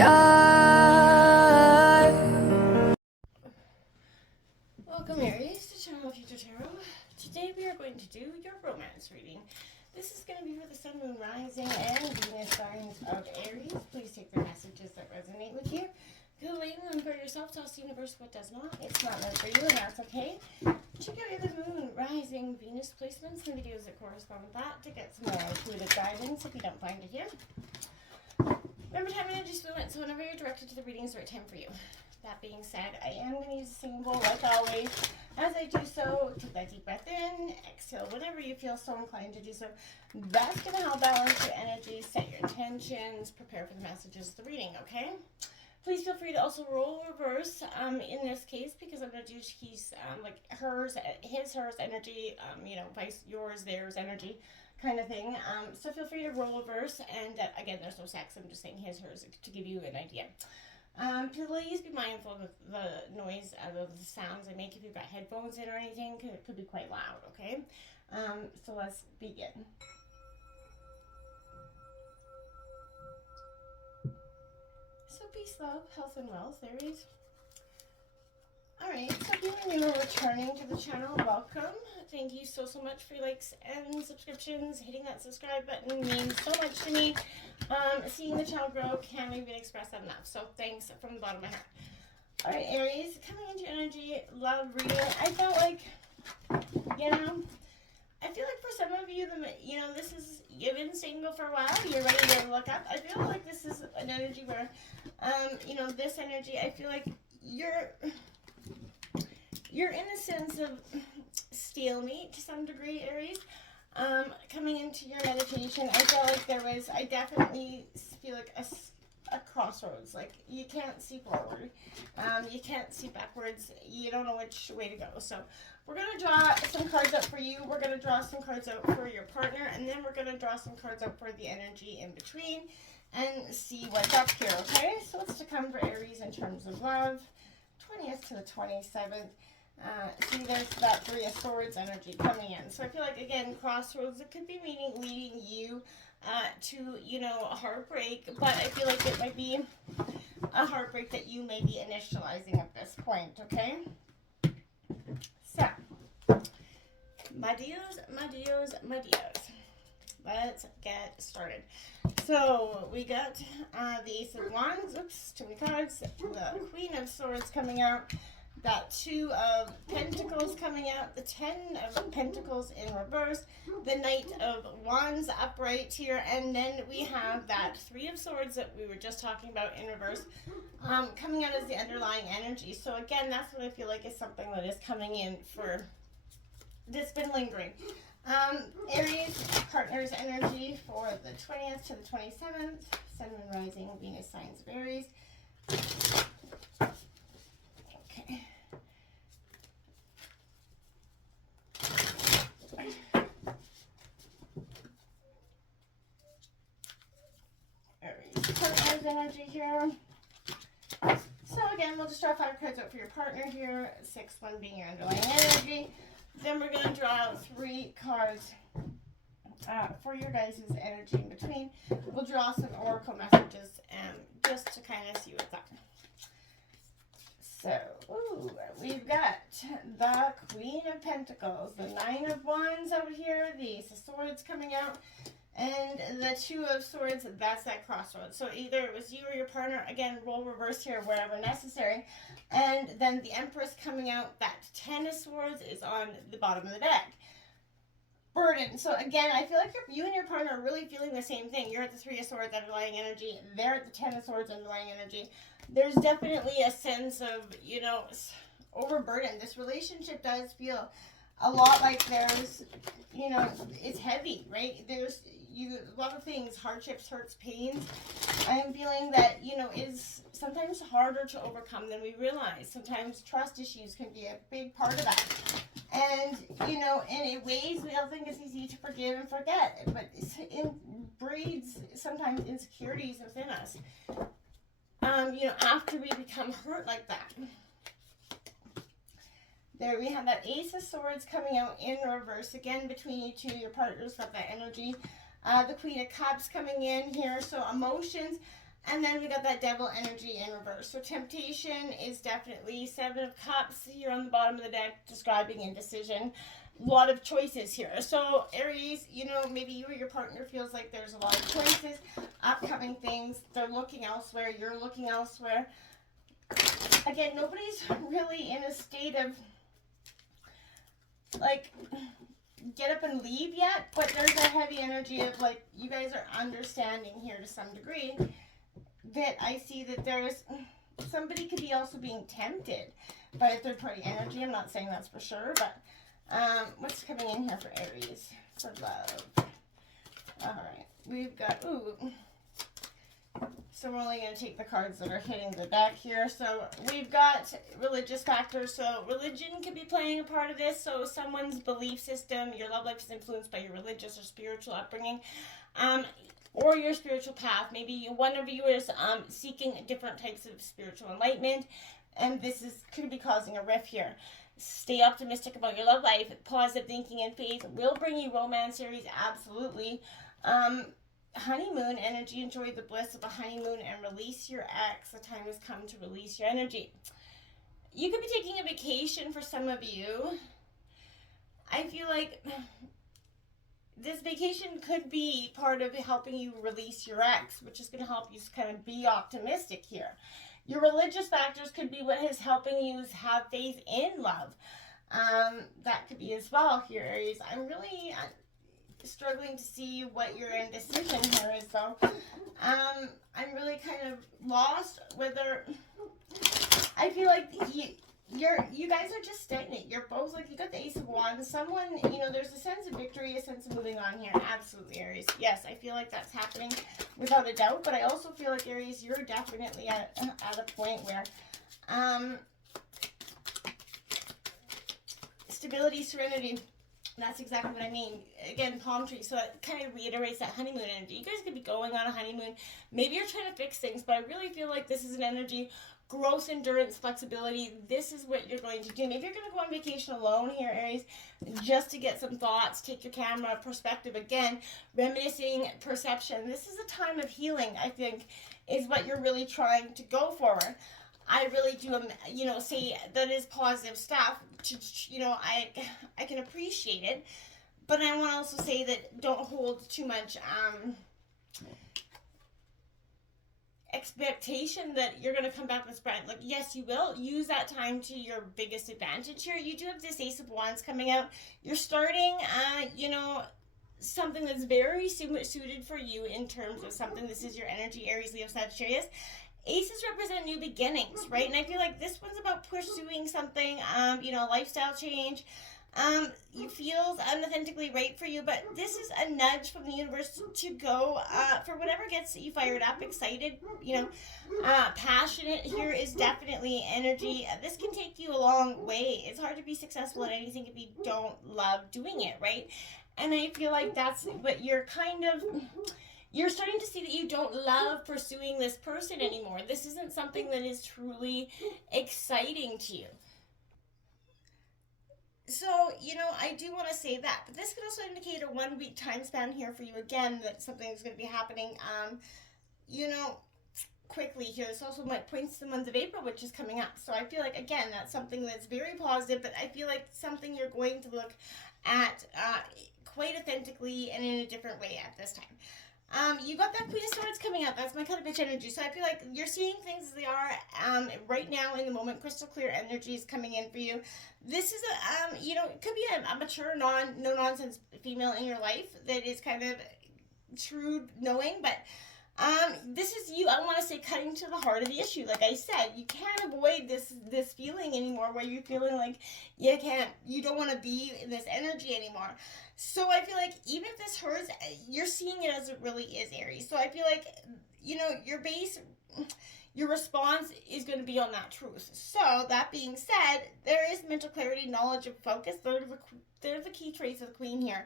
Welcome Aries to Channel Future Tarot. Today we are going to do your romance reading. This is going to be for the Sun, Moon, Rising, and Venus signs of Aries. Please take the messages that resonate with you. Go away and for yourself. Toss the universe what does not. It's not meant for you, and that's okay. Check out your Moon, Rising, Venus placements and videos that correspond with that to get some more intuitive guidance if you don't find it here. Remember, time and energy is fluent, so whenever you're directed to the reading is the right time for you. That being said, I am going to use a singing bowl like always. As I do so, take that deep breath in, exhale whenever you feel so inclined to do so. That's going to help balance your energy, set your intentions, prepare for the messages of the reading, okay? Please feel free to also roll reverse in this case, because I'm going to do keys like hers, his, hers energy, you know, vice, yours, theirs energy kind of thing. So feel free to roll reverse, and again, there's no sex, I'm just saying his, hers to give you an idea. Please be mindful of the noise of the sounds I make if you've got headphones in or anything, because it could be quite loud, okay? So let's begin. So peace, love, health, and wealth, Aries. Alright, so if you're new or returning to the channel, welcome. Thank you so much for your likes and subscriptions. Hitting that subscribe button means so much to me. Seeing the channel grow can't even express that enough. So thanks from the bottom of my heart. Alright, Aries, coming into your energy, love reading. I felt like, you know, I feel like for some of you, this is, you've been single for a while, you're ready to look up. I feel like this is an energy where, this energy, I feel like you're in a sense of stalemate to some degree, Aries. Coming into your meditation, I felt like I definitely feel like a crossroads. Like, you can't see forward, you can't see backwards, you don't know which way to go. So we're going to draw some cards up for you, we're going to draw some cards out for your partner, and then we're going to draw some cards up for the energy in between and see what's up here, okay? So what's to come for Aries in terms of love, 20th to the 27th. See, there's that Three of Swords energy coming in. So I feel like, again, crossroads, it could be leading you to, a heartbreak, but I feel like it might be a heartbreak that you may be initializing at this point, okay? So, my dears, let's get started. So, we got the Ace of Wands, oops, too many cards, the Queen of Swords coming out, that Two of Pentacles coming out, the Ten of Pentacles in reverse, the Knight of Wands upright here, and then we have that Three of Swords that we were just talking about in reverse, coming out as the underlying energy. So again, that's what I feel like is something that is coming in for, that's been lingering. Aries, partners energy for the 20th to the 27th, Sun, Moon, Rising, Venus signs of Aries. Okay. Aries, partners energy here. So again, we'll just draw 5 cards out for your partner here, 6th one being your underlying energy. Then we're going to draw out 3 cards for your guys' energy in between. We'll draw some oracle messages just to kind of see what's up. So, we've got the Queen of Pentacles, the Nine of Wands over here, the Ace of Swords coming out, and the Two of Swords, that's that crossroads. So either it was you or your partner, again, roll reverse here wherever necessary. And then the Empress coming out, that Ten of Swords is on the bottom of the deck. Burden. So again, I feel like you and your partner are really feeling the same thing. You're at the Three of Swords underlying energy. They're at the Ten of Swords underlying energy. There's definitely a sense of, overburdened. This relationship does feel a lot like there's, it's heavy, right? There's a lot of things, hardships, hurts, pains. I'm feeling that, is sometimes harder to overcome than we realize. Sometimes trust issues can be a big part of that. And, in ways we all think it's easy to forgive and forget, but it breeds sometimes insecurities within us. After we become hurt like that. There we have that Ace of Swords coming out in reverse again between you two. Your partner's got that energy. The Queen of Cups coming in here. So emotions, And then we got that devil energy in reverse. So temptation is definitely 7 of Cups here on the bottom of the deck, describing indecision. A lot of choices here. So Aries, you know, maybe you or your partner feels like there's a lot of choices, upcoming things. They're looking elsewhere. You're looking elsewhere. Again, nobody's really in a state of like get up and leave yet, but there's a heavy energy of like you guys are understanding here to some degree that I see that there's somebody could be also being tempted by a third party energy. I'm not saying that's for sure, but what's coming in here for Aries for love? All right, we've got so we're only going to take the cards that are hitting the deck here. So we've got religious factors. So religion could be playing a part of this. So someone's belief system, your love life is influenced by your religious or spiritual upbringing, or your spiritual path. Maybe one of you is seeking different types of spiritual enlightenment, and this could be causing a rift here. Stay optimistic about your love life. Positive thinking and faith will bring you romance, Aries, absolutely. Honeymoon energy, enjoy the bliss of a honeymoon and release your ex. The time has come to release your energy. You could be taking a vacation for some of you. I feel like this vacation could be part of helping you release your ex, which is going to help you kind of be optimistic here. Your religious factors could be what is helping you have faith in love. That could be as well here, Aries. I'm really struggling to see what your indecision here is, though. I'm really kind of lost whether I feel like you guys are just stagnant. You're both like, you got the Ace of Wands. Someone, you know, there's a sense of victory, a sense of moving on here. Absolutely, Aries. Yes, I feel like that's happening without a doubt, but I also feel like, Aries, you're definitely at a point where stability, serenity. That's exactly what I mean. Again, palm tree. So that kind of reiterates that honeymoon energy. You guys could be going on a honeymoon. Maybe you're trying to fix things, but I really feel like this is an energy, growth, endurance, flexibility. This is what you're going to do. Maybe you're going to go on vacation alone here, Aries, just to get some thoughts. Take your camera, perspective. Again, reminiscing, perception. This is a time of healing, I think, is what you're really trying to go for. I really do, you know, say that is positive stuff. You know, I can appreciate it, but I want to also say that don't hold too much expectation that you're going to come back with spread. Like, yes, you will use that time to your biggest advantage here. You do have this Ace of Wands coming out. You're starting, you know, something that's very suited for you in terms of something. This is your energy, Aries, Leo, Sagittarius. Aces represent new beginnings, right? And I feel like this one's about pursuing something, you know, lifestyle change. It feels unauthentically right for you, but this is a nudge from the universe to go for whatever gets you fired up, excited, you know, passionate. Here is definitely energy. This can take you a long way. It's hard to be successful at anything if you don't love doing it, right? And I feel like that's what you're kind of... You're starting to see that you don't love pursuing this person anymore. This isn't something that is truly exciting to you. So, you know, I do want to say that. But this could also indicate a 1 week time span here for you again, that something is going to be happening, you know, quickly here. This also might point to the month of April, which is coming up. So I feel like, again, that's something that's very positive, but I feel like something you're going to look at quite authentically and in a different way at this time. You got that Queen of Swords coming up. That's my kind of bitch energy. So I feel like you're seeing things as they are right now in the moment. Crystal clear energy is coming in for you. This is a, you know, it could be a mature, no-nonsense female in your life that is kind of shrewd knowing, but this is you, I want to say, cutting to the heart of the issue. Like I said, you can't avoid this feeling anymore where you're feeling like you don't want to be in this energy anymore. So I feel like even if this hurts, you're seeing it as it really is, Aries. So I feel like, you know, your response is going to be on that truth. So that being said, there is mental clarity, knowledge, and focus. They're the key traits of the Queen here.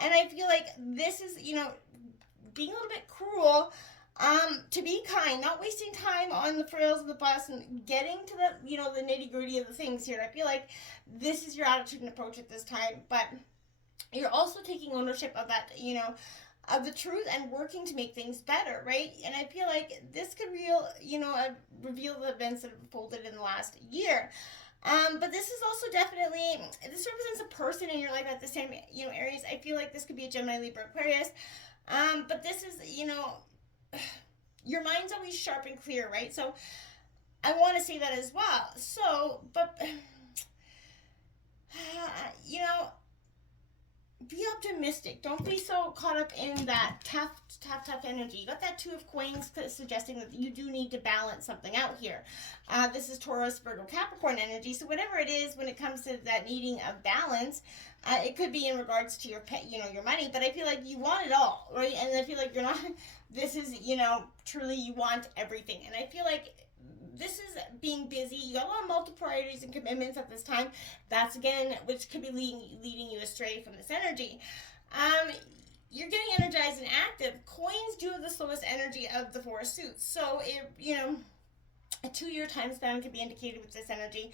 And I feel like this is, you know, being a little bit cruel, to be kind, not wasting time on the frills of the bus and getting to the, you know, the nitty-gritty of the things here. I feel like this is your attitude and approach at this time, but you're also taking ownership of that, you know, of the truth and working to make things better, right? And I feel like this could reveal the events that have unfolded in the last year. But this is also definitely, this represents a person in your life at this time, Aries. I feel like this could be a Gemini, Libra, Aquarius. But this is, your mind's always sharp and clear, right? So I want to say that as well. So, but, be optimistic. Don't be so caught up in that tough energy. You got that Two of Coins suggesting that you do need to balance something out here. This is Taurus, Virgo, Capricorn energy. So whatever it is when it comes to that needing of balance, it could be in regards to your your money, but I feel like you want it all, right? And I feel like you're not, this is, truly you want everything. And I feel like this is being busy. You got a lot of multiple priorities and commitments at this time. That's again, which could be leading you astray from this energy. You're getting energized and active. Coins do have the slowest energy of the Four of Suits. So, a 2-year time span could be indicated with this energy.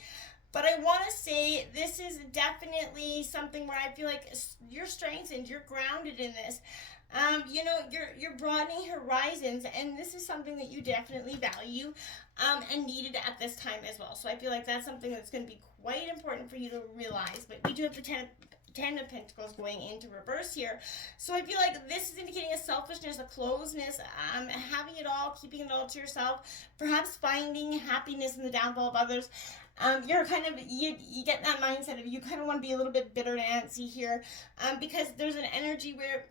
But I want to say this is definitely something where I feel like you're strengthened, you're grounded in this. You're broadening horizons, and this is something that you definitely value and needed at this time as well. So I feel like that's something that's going to be quite important for you to realize. But we do have the Ten of Pentacles going into reverse here. So I feel like this is indicating a selfishness, a closeness, having it all, keeping it all to yourself, perhaps finding happiness in the downfall of others. You're kind of, you get that mindset of you kind of want to be a little bit bitter and antsy here because there's an energy where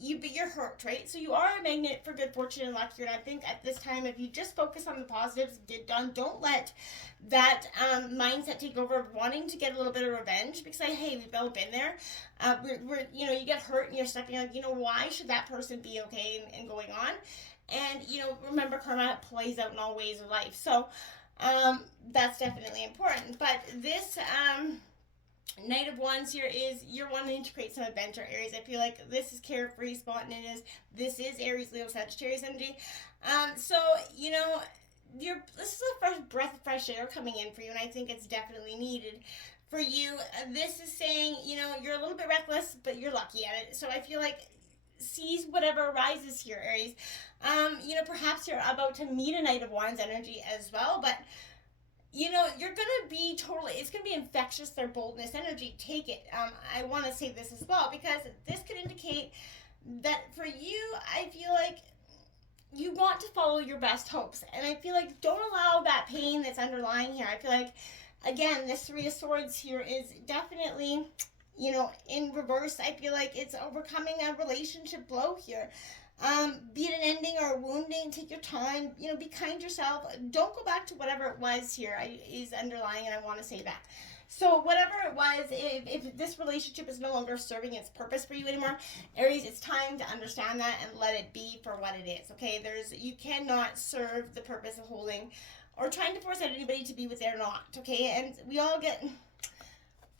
you're hurt, right? So you are a magnet for good fortune and luck here. And I think at this time, if you just focus on the positives, don't let that mindset take over of wanting to get a little bit of revenge, because hey, we've all been there. We're you get hurt and you're stuck. You're like, why should that person be okay and going on? And remember, karma plays out in all ways of life. So that's definitely important. But this Knight of Wands here is you're wanting to create some adventure, Aries. I feel like this is carefree, spontaneous. This is Aries, Leo, Sagittarius energy. So this is a fresh breath of fresh air coming in for you, and I think it's definitely needed for you. This is saying you're a little bit reckless, but you're lucky at it. So I feel like seize whatever arises here, Aries. Perhaps you're about to meet a Knight of Wands energy as well, but you're going to be it's going to be infectious, their boldness energy. Take it. I want to say this as well, because this could indicate that for you, I feel like you want to follow your best hopes. And I feel like don't allow that pain that's underlying here. I feel like, again, this Three of Swords here is definitely, in reverse. I feel like it's overcoming a relationship blow here. Be it an ending or a wounding, take your time, be kind to yourself. Don't go back to whatever it was here is underlying, and I want to say that. So whatever it was, if this relationship is no longer serving its purpose for you anymore, Aries, it's time to understand that and let it be for what it is, okay? You cannot serve the purpose of holding or trying to force anybody to be what they're not, okay? And we all get...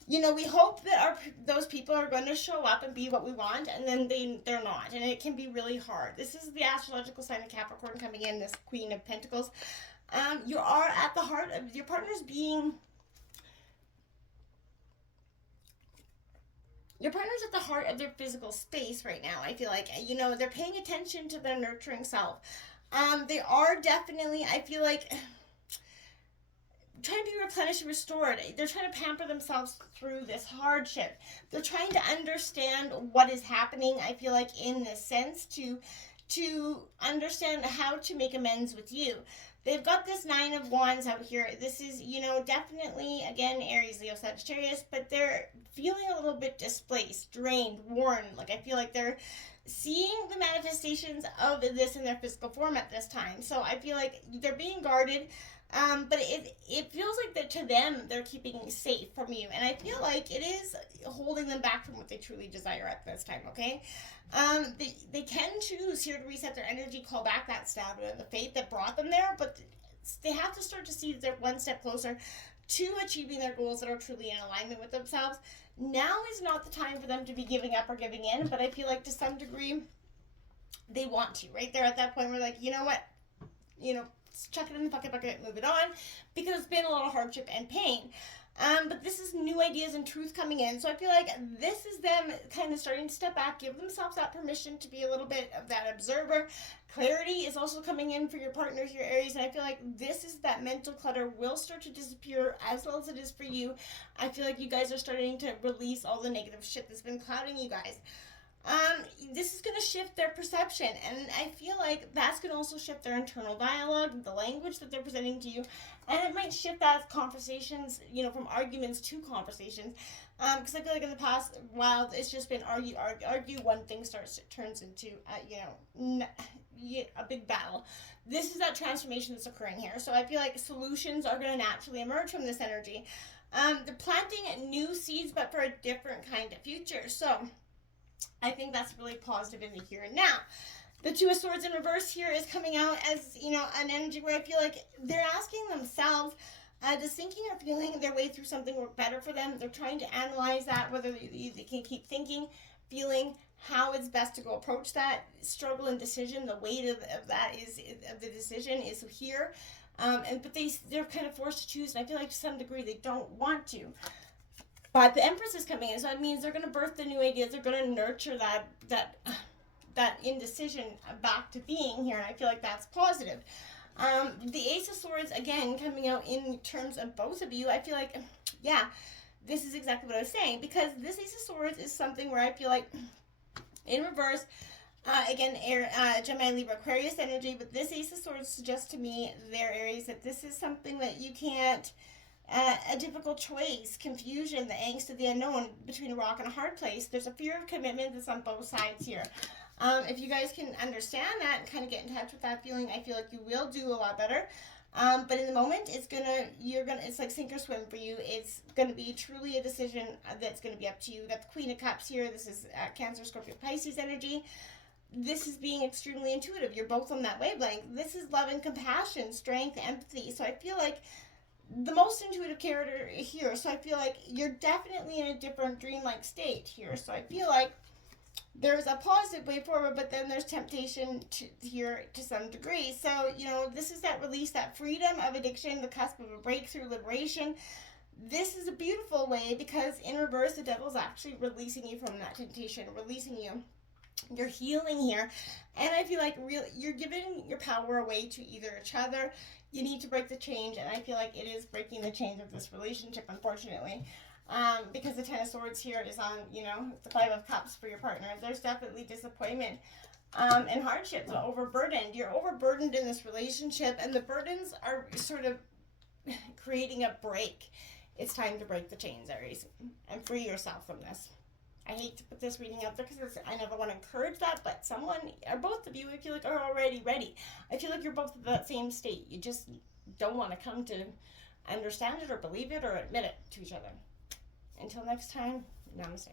we hope that those people are going to show up and be what we want, and then they're not, and it can be really hard. This is the astrological sign of Capricorn coming in, this Queen of Pentacles. You are at the heart of your partner's being... Your partner's at the heart of their physical space right now. I feel like, they're paying attention to their nurturing self. They are definitely, I feel like... trying to be replenished and restored. They're trying to pamper themselves through this hardship. They're trying to understand what is happening, I feel like, in this sense, to understand how to make amends with you. They've got this Nine of Wands out here. This is, definitely, again, Aries, Leo, Sagittarius, but they're feeling a little bit displaced, drained, worn. Like, I feel like they're seeing the manifestations of this in their physical form at this time. So I feel like they're being guarded. But it feels like that to them, they're keeping safe from you. And I feel like it is holding them back from what they truly desire at this time, okay? They can choose here to reset their energy, call back that stamina and the faith that brought them there, but they have to start to see that they're one step closer to achieving their goals that are truly in alignment with themselves. Now is not the time for them to be giving up or giving in, but I feel like to some degree, they want to, right? They're at that point where like, you know what, chuck it in the bucket, move it on, because it's been a lot of hardship and pain. But this is new ideas and truth coming in. So I feel like this is them kind of starting to step back, give themselves that permission to be a little bit of that observer. Clarity is also coming in for your partner here, Aries. And I feel like this is that mental clutter will start to disappear as well as it is for you. I feel like you guys are starting to release all the negative shit that's been clouding you guys. This is going to shift their perception, and I feel like that's going to also shift their internal dialogue, the language that they're presenting to you, and it might shift that conversations, from arguments to conversations, because I feel like in the past while it's just been argue, one thing turns into, a big battle. This is that transformation that's occurring here, so I feel like solutions are going to naturally emerge from this energy. They're planting new seeds, but for a different kind of future, so I think that's really positive in the here and now. The Two of Swords in reverse here is coming out as, an energy where I feel like they're asking themselves, does thinking or feeling their way through something work better for them? They're trying to analyze that, whether they can keep thinking, feeling, how it's best to go approach that struggle and decision. The weight of the decision is here. But they're kind of forced to choose, and I feel like to some degree they don't want to. But the Empress is coming in, so that means they're going to birth the new ideas. They're going to nurture that indecision back to being here, and I feel like that's positive. The Ace of Swords, again, coming out in terms of both of you, I feel like, this is exactly what I was saying, because this Ace of Swords is something where I feel like, in reverse, again, Gemini, Libra, Aquarius energy, but this Ace of Swords suggests to me, Aries, that this is something that you can't, a difficult choice, confusion, the angst of the unknown, between a rock and a hard place. There's a fear of commitment that's on both sides here. If you guys can understand that and kind of get in touch with that feeling, I feel like you will do a lot better. But in the moment, it's like sink or swim for you. It's gonna be truly a decision that's gonna be up to you. We got the Queen of Cups here. This is Cancer, Scorpio, Pisces energy. This is being extremely intuitive. You're both on that wavelength. This is love and compassion, strength, empathy. So I feel like the most intuitive character here, so I feel like you're definitely in a different dreamlike state here, so I feel like there's a positive way forward, but then there's temptation here to some degree. So, this is that release, that freedom of addiction, the cusp of a breakthrough, liberation. This is a beautiful way, because in reverse, the devil's actually releasing you from that temptation, releasing you. You're healing here, and I feel like you're giving your power away to either each other. You need to break the change, and I feel like it is breaking the change of this relationship, unfortunately, because the Ten of Swords here is on, the Five of Cups for your partner. There's definitely disappointment and hardships, overburdened. You're overburdened in this relationship, and the burdens are sort of creating a break. It's time to break the chains, Aries, and free yourself from this. I hate to put this reading out there because I never want to encourage that, but someone, or both of you, I feel like are already ready. I feel like you're both at that same state. You just don't want to come to understand it or believe it or admit it to each other. Until next time, namaste.